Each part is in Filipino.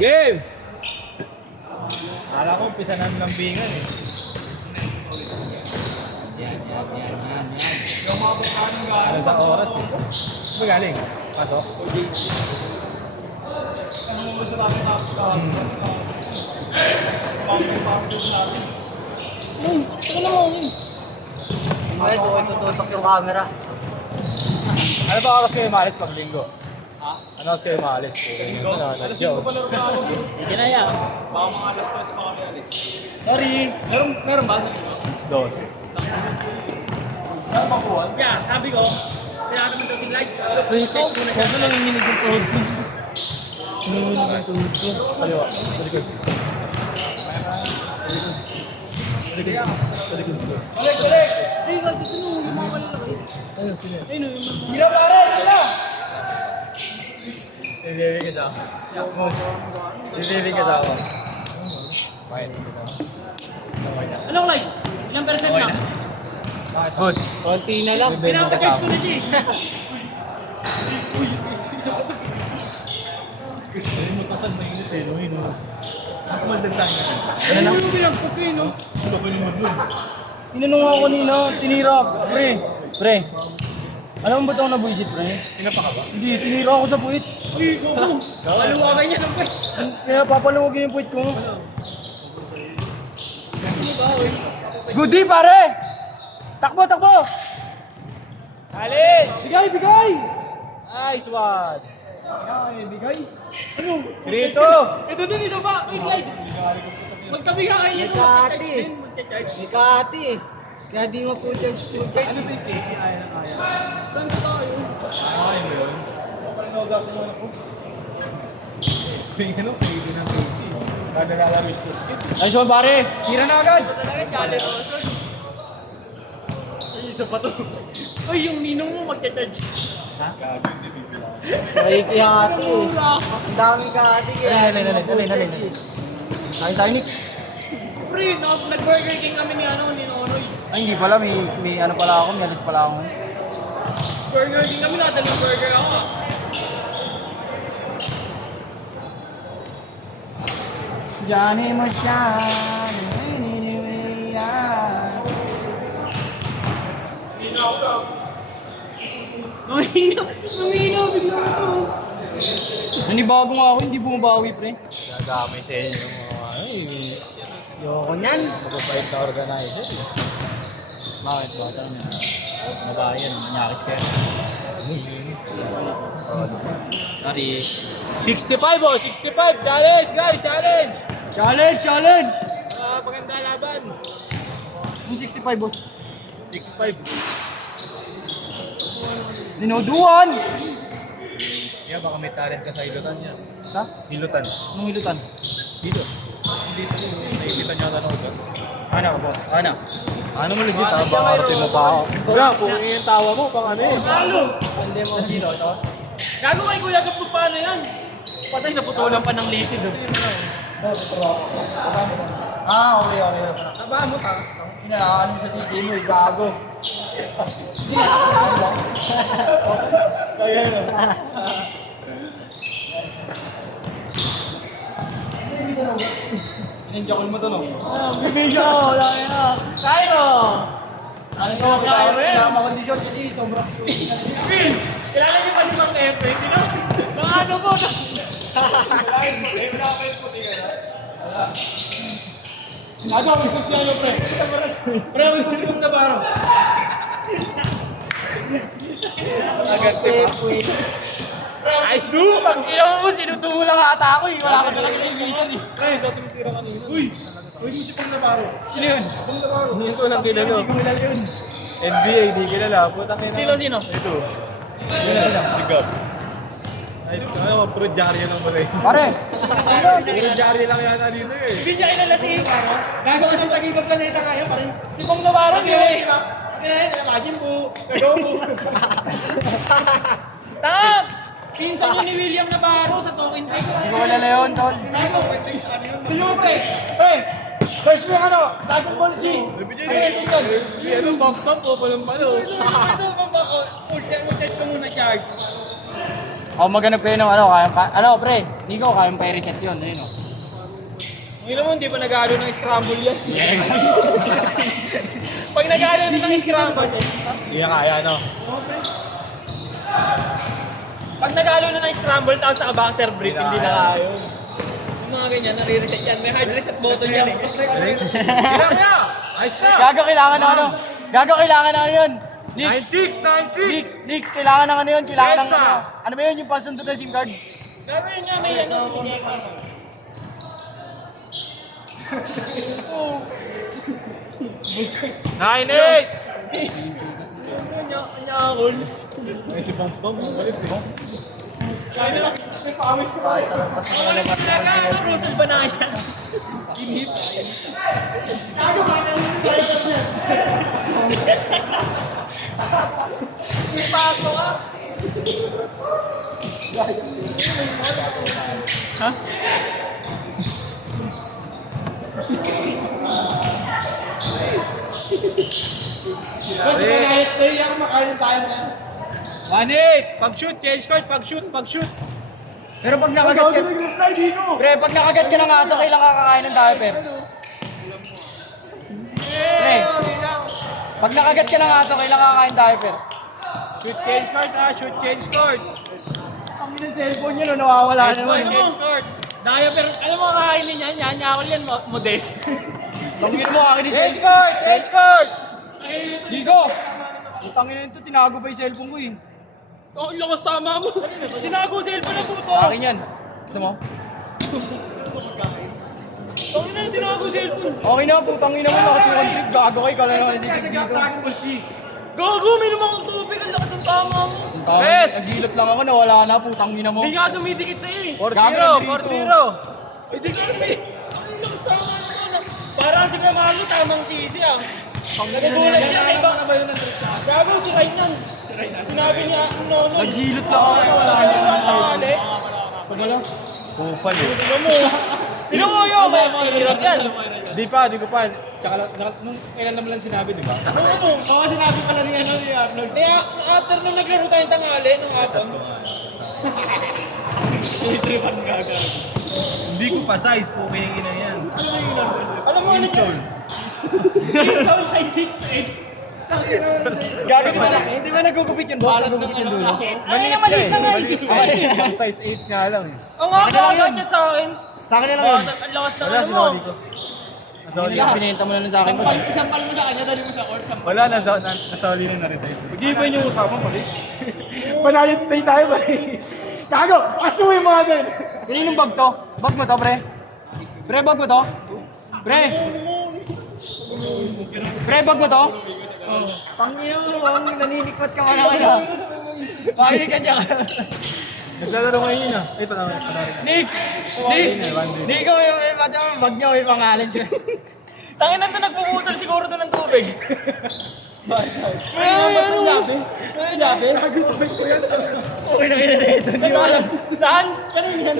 Game! Akala ko umpisa na ng lambingan eh. Yan. Yung mga bukaan ng galing. Ano sa oras eh? Magaling. Pasok? Ano mo gusto namin tapos ka? Saka lang ako yun. Ay, tutok yung camera. Ano ba oras kayo maalis pag linggo? Ha? Ano oras kayo maalis? Linggo? Alas 5 pa lang ako. Hindi na yan. Baka mga alas 3 pa kami alis. Sorry. Meron ba? 12. Ano ba buwan? Yeah, sabi ko, kailangan naman daw si light. Rito? Saan na lang yung minigong tuhod ko? Sinuhulog yung tuhod ko. Kaliwa. Sa likod. Sa likod ko. Balik! Ay, bakit sinuhulog yung mga malalaki? Ayun, sino? Ayun, gila pare! Gila! Bibili ka sa ako. Bibili ka sa ako. Fine. Anong light? Ilang percent lang? Boss, konti na lang. Pinapag-charge ko na siya eh. Ay mo tatag mainit eh, no? Ako magdagdag na. Ano lang? Ano pinagpag kayo, no? Ano ba yung mag-doon? Tinanong ako kanina, tinira ako. Pre. Alam mo ba ito ako nabuisit, pre? Sinapa ka ba? Hindi, tinira ako sa puwit. Uy, go! Kaluwagan niya ng pwede. Kaya papaluwagin yung puwit ko. Goodie, pare! Takbo! Alin! Bigay! Nice one! Bigay? Ano? Rito! Ito din, isa pa. Wait, light. Magkabiga kayo nito. Magka-charge din. Magka-charge. Mikati. Kaya di mo po charge. Ano ba yung KP? Kaya na kaya. Saan ba tayo? Kaya mo yun? Ako pa rin nagasin mo na po. Ano? Pwede ng KP. Kada nalamit sa skit. Nice one, pare! Tira na agad! Talaga, challenge. Ay, isa pa to. Uy, yung ninong mo magka-charge. Gago, hindi bibila. Nakikihati. Ang daming kahati. Alin. Kain tayo, Nick. Pre, nag-Burger King kami ni Nonoy. Ay, hindi pala. May ano pala ako. May alis pala ako. Burger King kami, nakadalang burger ako. Johnny mo siya. Umino, bigla ako. Nanibago nga ako. Hindi bumabawi, pre. Gagamay sa inyo yung mga Yoko niyan. mababait na organizer. Bakit? Bata niya. Mabayan, manyakis kayo. Sorry. 65 oh! 65! Challenge guys! Challenge! Challenge! Maganda laban! Yung 65, boss. 65. Dinoduan! Kaya baka may talent ka sa hilutan niya. Sa? Hilutan. Anong hilutan? Dito. Dito. Nakikita niya sa nood. Ano, boss? Ano? Ano mo legit ha? Baka karating mo pa ako. Wala, kung yung tawa mo, pang ano eh. Lalo! Hindi mo dito, ito? Gago kay Kuya Gapot, paano yan? Patay, naputulan pa ng litid. Okay. Tabahan mo ta. Inaaano mo sa titi mo, bago. Kaya yun. Ninjakol mo to no? Bibigyan ko, wala na. Tayo! Ano ko, kaya rin. Wala makondisyon kasi sobrang Phil! Kilala niyo pa si Mang Epe? Sino? Mga ano po? Ano, may pusi ano pre? Pre, may pusi kong nabaro. Agad diba? Nice dude! Pag ilaw mo, sinutuho lang ata ako eh. Wala ka talaga naibigan eh. Pre, dating tira kanina. Uy! May pusi kong nabaro. Sino yun? Kong nabaro. Hindi ko lang kilala. Hindi ko kilala yun. NBA, di kilala. Putang ina. Sino? Ito. Si Gab. Ay, ano, puro dyaryo lang pala yun. Pare! Puro dyaryo lang yata dito eh. Hindi niya kilala si Iparo. Gago kasi tag-ibang planeta kayo. Pare. Si Pong Navarro, eh. Imagine po, kagobo. Tama! Pinsan yun ni William Navarro sa Token Peak. Hindi ko kilala yun, tol. Tignan mo pre! Pre! Search mo yung ano, Dragon Ball Z! Si ano, pop-top po, palang palo. Ito, magcheck ko muna charge. O maghanap kayo ng pre, Nico, kayang pa-reset yun, ayun o. Ngayon mo, hindi pa nag-alo ng scramble yan. Pag nag-alo na ng scramble, Hindi na kaya, no? pag nag-alo na ng scramble tapos naka-boxer brief, hindi na kaya yun. Yung mga ganyan, nare-reset yan. May hard reset button yan eh. Hindi na kaya! Ayos na! Gago, kailangan ng ano? Gago, kailangan ng ano yun? 9-6! 9-6! Nix, kailangan ng ano yun? Kailangan ng Pensa. ano? Ano ba yun yung pansundo ng SIM card? Gagawin niya, may ano sa mga. 9-8! Anyakol. May si Bong Bong, mabalit, di ba? Ano, Russell Banayan? Inhip. May paso ka. Manit! Pag-shoot! Change court! Pag-shoot! Pag-shoot! Pero pag nakagat ka... Pre, pag nakagat ka ng aso, kailangan kakakain ng diaper. Pre, pag nakagat ka ng aso, kailangan kakakain diaper. Shoot change court ha! Shoot change court! Ang ina cellphone yun, nawawala Change na court! naman. Change court! Daya, pero alam mo kakainin niyan, nyakol yan, modest. Tangin mo akin yung Change cellphone. court! Change court! Digo! Tangin na ito, tinago pa yung cellphone ko eh. Oh, lakas tama mo. Tinago cellphone na puto. Sa akin yan. Gusto mo? Tangin na, tinago cellphone. Okay na, putang ina mo, nakasukan trip. Gago kayo, kala naman hindi ka dito. Gago, may naman akong tubig. Ang lakas ng tama mo. Tama, Yes! nagilot lang ako, nawala na, putang ina mo. Hindi nga dumidikit sa'yo eh. 4-0! 4-0! Hindi ka naman. Ang lakas tama naman. Parang si Kamalo, tamang sisi ah. Nagugulat siya sa ibang. Gago, si Ryan yan. Sinabi niya, no. Nagilot lang ako, nawala na. Pagala. Kupal eh. Tignan mo. Tignan mo yun. Mahirap yan. Di ko pa. Tsaka nung kailan naman lang sinabi, di ba? Oo, sinabi pala ni Arnold. Kaya, after nung naglaro tayong tanghali, nung hapon. Itripan gaga. Hindi ko pa size po kaya ina yan. Alam mo ano yun? Soul size 6'8". Gago, di ba nagugupit yun, boss? Nagugupit yung dulo. Ano yung maliit na nga yung 6'8"? Size 8 nga lang eh. Ang kakagat niya sa akin. Sa akin na lang yun. Ang lakas na Wala, ano mo. sinoli ko. Sorry, binenta mo na lang sa akin, boss. Isang pala mo sa kanya, dali mo sa court. Wala, nasoli na rin tayo. Pag-iba yung usama, pali. Panalit na tayo ba eh. Gago! Aso yung mga din! Kaninong bag to? Bag mo to, pre? Pre, bag mo to? Pre! Pre, bag mo to? Pangino mo, naninikwat ka wala kaya. Bakit ka niya? Naglalaro ngayon yun ah. Ito na. Nix! Nix! Di ko yung bag niya, may pangalan dyan. Tangin na ito, nagpuputol siguro ito ng tubig. Ay, ano? Ay, labi. Gusto ko yan. Okay na ito. Hindi mo alam. Saan? Kanina yan.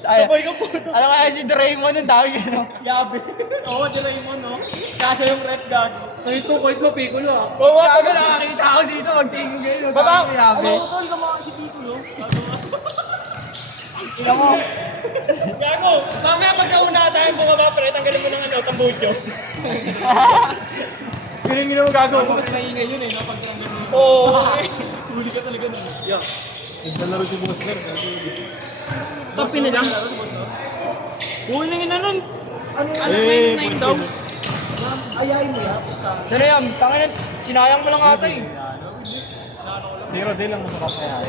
Sabay ka po. Ano kaya si Doraemon yung tawag yun, no? Yabe. Oo, Doraemon, no? Kasha yung rep gag. Ito, kahit mo, Piccolo ah. Oo, Gago, nakakita ako dito, magtingin kayo. Baba! Sabi ko, yabe. Ano ko tol, kamaka si Piccolo? Ina mo. Gago! Mamaya pagkauna tayo bumaba pre, tanggalin mo ng ano, tambucho. Galing mo gago. Mas maingay yun eh, no? Pag tinanggal mo. Oo. Huli ka talaga nun. Naglalaro si Bosler. Tapin na lang. Huling na nun. Ano Eh, 9 daw? Sana yan, tangin sinayang mo lang ata eh. Si Rodel ang masakap na yan.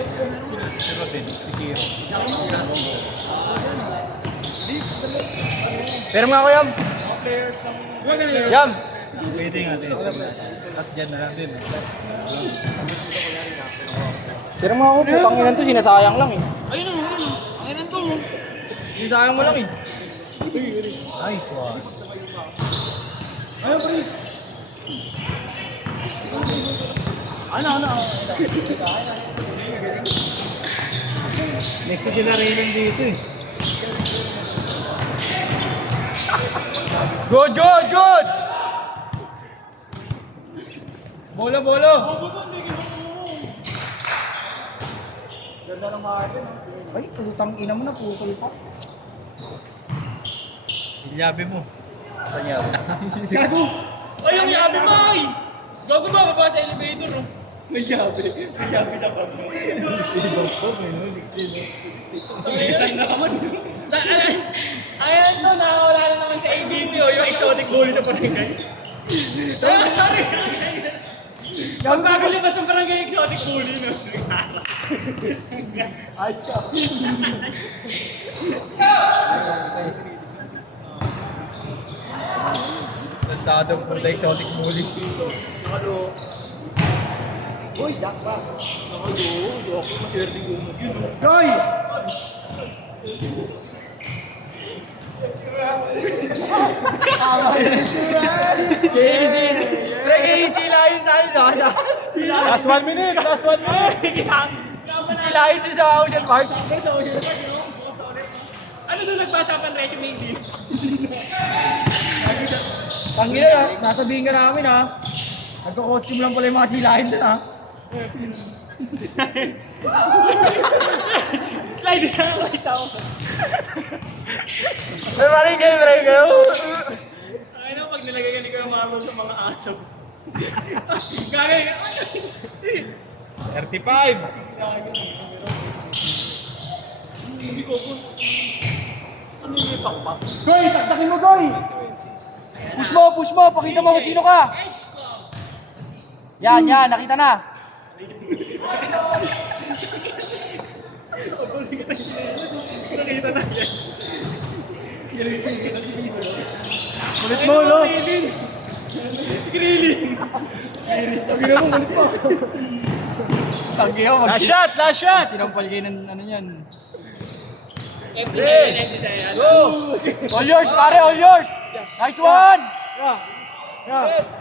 Si Rodel. Si Kiro. Pero nga ko yam. Yam. Pwede nga din. Tapos dyan na lang din. Pero nga ako, putang ina to, sinasayang lang eh. Ayun o, ayun o. Ang inan to. Sinasayang mo lang eh. Nice one. Ano? Next to sila rin dito eh. Good! Bola! Ganda ng Martin. Ay, putang ina mo na, putol pa. Ilyabe mo. Saan yabe? Gago! Ay, yung yabi mo ay! Gago ba, baba sa elevator, no? May yabe. May yabe sa kami. Isan na naman. Ayan to, nakawala na naman sa ABP, oh, yung exotic bully sa barangay. Ang bago lipas ng barangay exotic bully, no? Ay, siya. Tandadong puta exotic bully. Nakalo. Uy, dak ba? Nakalo, ako maswerte gumag yun, no? Joy! Easy! Easy lang yun sa akin. Last 1 minute! Last 1 minute! Sila yun din sa Ocean Park. Ano doon nagpasapan resume hindi? Tangina, sasabihin ka namin ha. Nagko-costume lang pala yung mga silahin din ha. Slide na lang kita ako. Maring kayo. Ay na, pag nilagay ka ni Kuya Marlon sa mga aso. Gagay. 35! Hindi ko po. Ano yung pakpak? Goy, taktakin mo Goy! Push mo, pakita mo kung sino ka. Yan, nakita na. Nakita na yan. Ulit mo, no? Grilling. Sabi na mo, ulit mo. Tangina mo, Last shot! Last shot! sinampal kayo ng ano yan. Empty na yan, empty na yan. All yours, pare, all yours! Nice one! Yeah.